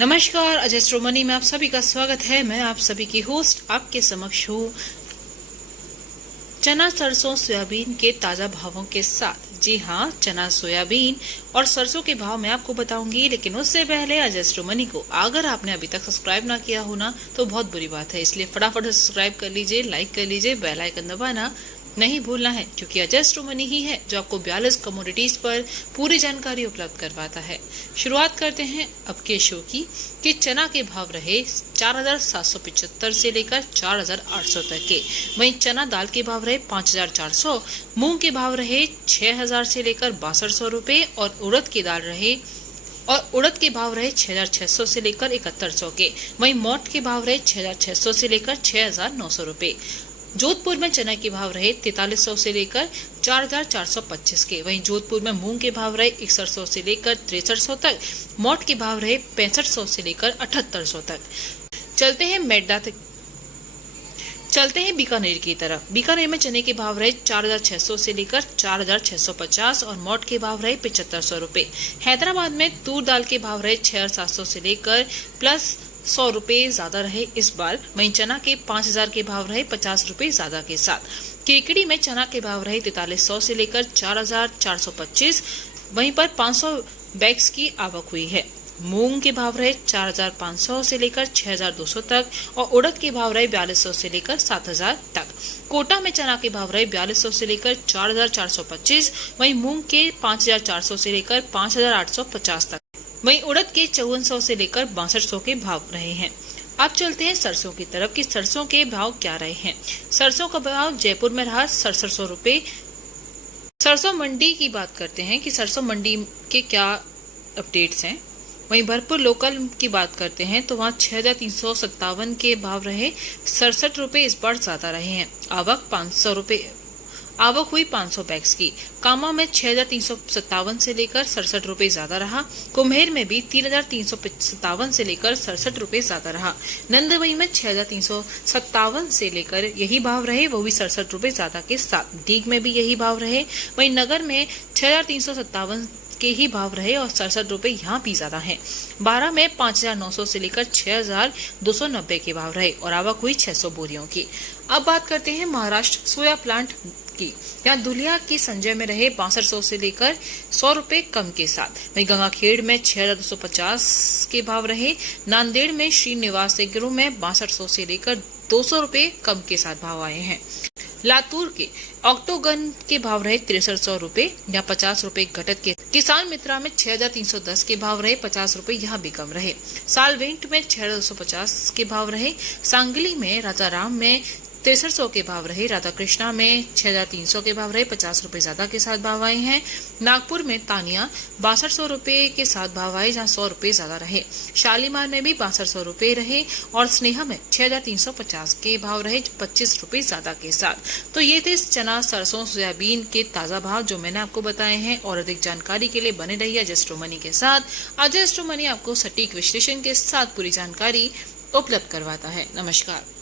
नमस्कार, अजय स्ट्रोमनी में आप सभी का स्वागत है। मैं आप सभी की होस्ट आपके समक्ष हूँ चना, सरसों, सोयाबीन के ताजा भावों के साथ। जी हाँ, चना, सोयाबीन और सरसों के भाव मैं आपको बताऊंगी, लेकिन उससे पहले अजय स्ट्रोमनी को अगर आपने अभी तक सब्सक्राइब ना किया हो ना तो बहुत बुरी बात है, इसलिए फटाफट सब्सक्राइब कर लीजिए, लाइक कर लीजिए, बेल आइकन दबाना नहीं भूलना है, क्योंकि अजय स्ट्रोमनी ही है जो आपको 42 कमोडिटीज पर पूरी जानकारी उपलब्ध करवाता है। शुरुआत करते हैं अब के शो की कि चना के भाव रहे 4,775 से लेकर 4,800 तक के। वहीं चना दाल के भाव रहे 5,400, मूंग के भाव रहे 6,000 से लेकर 6200 रुपए और उड़द के भाव रहे 6,600 से लेकर 7,100 के। वहीं मोट के भाव रहे 6,600 से लेकर 6,900 रुपए। जोधपुर में चना के भाव रहे 4300 से लेकर 4,425 के। वहीं जोधपुर में मूंग के भाव रहे 6100 से लेकर 6300 तक। मोट के भाव रहे 6500 से लेकर 7800 तक। चलते हैं बीकानेर की तरफ। बीकानेर में चने के भाव रहे 4,600 से लेकर 4,650 और मोट के भाव रहे 7500 रुपए। हैदराबाद में तूर दाल के भाव रहे 6,700 से लेकर प्लस 100 रुपए ज्यादा रहे इस बार। वहीं चना के 5,000 के भाव रहे 50 रुपए ज्यादा के साथ। केकड़ी में चना के भाव रहे 4300 से लेकर 4,425, वहीं पर 500 बैग्स की आवक हुई है। मूंग के भाव रहे 4,500 से लेकर 6,200 तक और उड़द के भाव रहे 4,200 से लेकर 7,000 तक। कोटा में चना के भाव रहे 4,200 से लेकर 4,425, वहीं मूंग के 5,400 से लेकर 5,850 तक। वहीं उड़द के 5400 से लेकर 6200 के भाव रहे हैं। अब चलते हैं सरसों की तरफ कि सरसों के भाव क्या रहे हैं। सरसों का भाव जयपुर में रहा 6700 रुपए। सरसों मंडी की बात करते हैं कि सरसों मंडी के क्या अपडेट्स हैं। वहीं भरतपुर लोकल की बात करते हैं तो वहाँ 6,357 के भाव रहे, 67 रुपए इस बार ज्यादा रहे हैं। आवक हुई 500 बैग्स की। कामा में 6,357 से लेकर 67 रुपए ज्यादा रहा। कुम्हेर में भी 3,357 से लेकर 67 रुपए ज्यादा रहा। नंदवई में 6,357 से लेकर यही भाव रहे, वो भी 67 रुपए ज्यादा के साथ। डीग में भी यही भाव रहे। वहीं नगर में 6,357 के ही भाव रहे और 67 रुपए यहाँ भी ज्यादा हैं। 12 में 5,900 से लेकर 6,290 के भाव रहे और आवक हुई 600 बोरियों की। अब बात करते हैं महाराष्ट्र सोया प्लांट की। यहाँ दुलिया की संजय में रहे 6200 से लेकर 100 रुपए कम के साथ। वहीं गंगाखेड़ में 6,250 के भाव रहे। नांदेड़ में श्रीनिवास एग्रो में 6200 से लेकर 200 रुपए कम के साथ भाव आए हैं। लातूर के ऑक्टोगन के भाव रहे 6300 रुपए या 50 रुपए घटत के। किसान मित्रा में 6,310 के भाव रहे, 50 रुपए यहाँ भी कम रहे। सालवेंट में 6,250 के भाव रहे। सांगली में राजाराम में 6300 के भाव रहे। राधा कृष्णा में 6,300 के भाव रहे, 50 रुपए ज्यादा के साथ भाव आए हैं। नागपुर में तानिया 6200 रुपए के साथ भाव आए, जहाँ 100 रुपए ज्यादा रहे। शालीमार में भी 6200 रुपए रहे और स्नेहा में 6,350 के भाव रहे, 25 रुपए ज्यादा के साथ। तो ये थे चना, सरसों, सोयाबीन के ताजा भाव जो मैंने आपको बताए हैं। और अधिक जानकारी के लिए बने रहिए अजय स्ट्रोमनी के साथ। अजय स्ट्रोमनी आपको सटीक विश्लेषण के साथ पूरी जानकारी उपलब्ध करवाता है। नमस्कार।